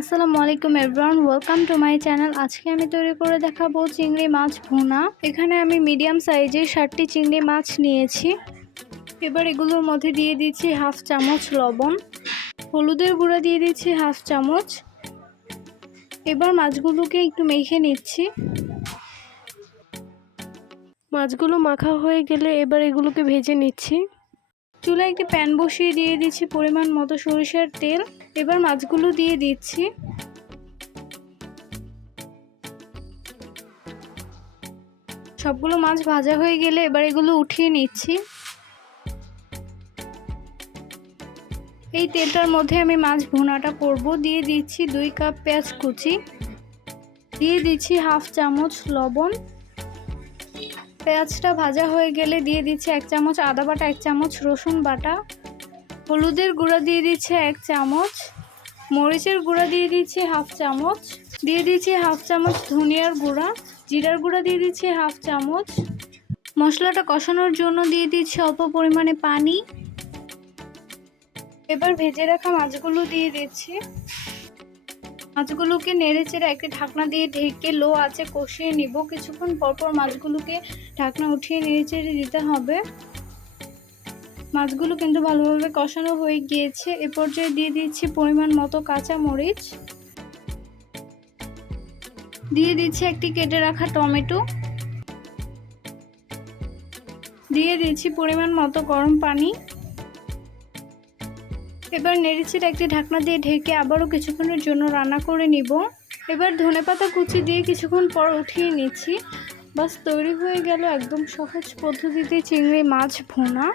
আসসালামু আলাইকুম everyone welcome to my channel আজকে আমি তৈরি করে দেখাবো চিংড়ি মাছ ভুনা। এখানে আমি মিডিয়াম সাইজের ষাটটি চিংড়ি মাছ নিয়েছি। এবার এগুলোর মধ্যে দিয়ে দিচ্ছি হাফ চামচ লবণ। হলুদের গুঁড়া দিয়ে দিচ্ছি হাফ চামচ। এবার মাছগুলোকে একটু মেখে নিচ্ছি। মাছগুলো মাখা হয়ে গেলে এবার এগুলোকে ভেজে নিচ্ছি। চুলায় একটি প্যান বসিয়ে দিয়ে দিচ্ছি পরিমাণ মতো সরিষার তেল। এবার মাছগুলো দিয়ে দিচ্ছি। সবগুলো মাছ ভাজা হয়ে গেলে এবার এগুলো উঠিয়ে নিচ্ছি। এই তেলটার মধ্যে আমি মাছ ভুনাটা করব। দিয়ে দিচ্ছি দুই কাপ পেঁয়াজ কুচি। দিয়ে দিচ্ছি হাফ চামচ লবণ। পেঁয়াজটা ভাজা হয়ে গেলে দিয়ে দিচ্ছি এক চামচ আদা বাটা, এক চামচ রসুন বাটা। হলুদের গুঁড়া দিয়ে দিচ্ছে এক চামচ। মরিচের গুঁড়া দিয়ে দিচ্ছি হাফ চামচ। দিয়ে দিচ্ছি হাফ চামচ ধনিয়ার গুঁড়া। জিরার গুঁড়া দিয়ে দিচ্ছি হাফ চামচ। মশলাটা কষানোর জন্য দিয়ে দিচ্ছি অল্প পরিমাণে পানি। এবার ভেজে রাখা মাছগুলো দিয়ে দিচ্ছি। মাছগুলোকে নেড়ে চেড়ে একটি ঢাকনা দিয়ে ঢেকে লো আছে কষিয়ে নিব। কিছুক্ষণ পরপর মাছগুলোকে ঢাকনা উঠিয়ে নেড়ে চেড়ে দিতে হবে। মাছগুলো কিন্তু ভালোভাবে কষানো হয়ে গিয়েছে। এ পর্যায়ে দিয়ে দিচ্ছি পরিমাণ মতো কাঁচা মরিচ। দিয়ে দিচ্ছি একটি কেটে রাখা টমেটো। দিয়ে দিচ্ছি পরিমাণ মতো গরম পানি। এবার নেড়েচির একটি ঢাকনা দিয়ে ঢেকে আবারও কিছুক্ষণের জন্য রান্না করে নিব। এবার ধনে পাতা কুচি দিয়ে কিছুক্ষণ পর উঠিয়ে নিচ্ছি। বাস তৈরি হয়ে গেল একদম সহজ পদ্ধতিতে চিংড়ি মাছ ভোনা।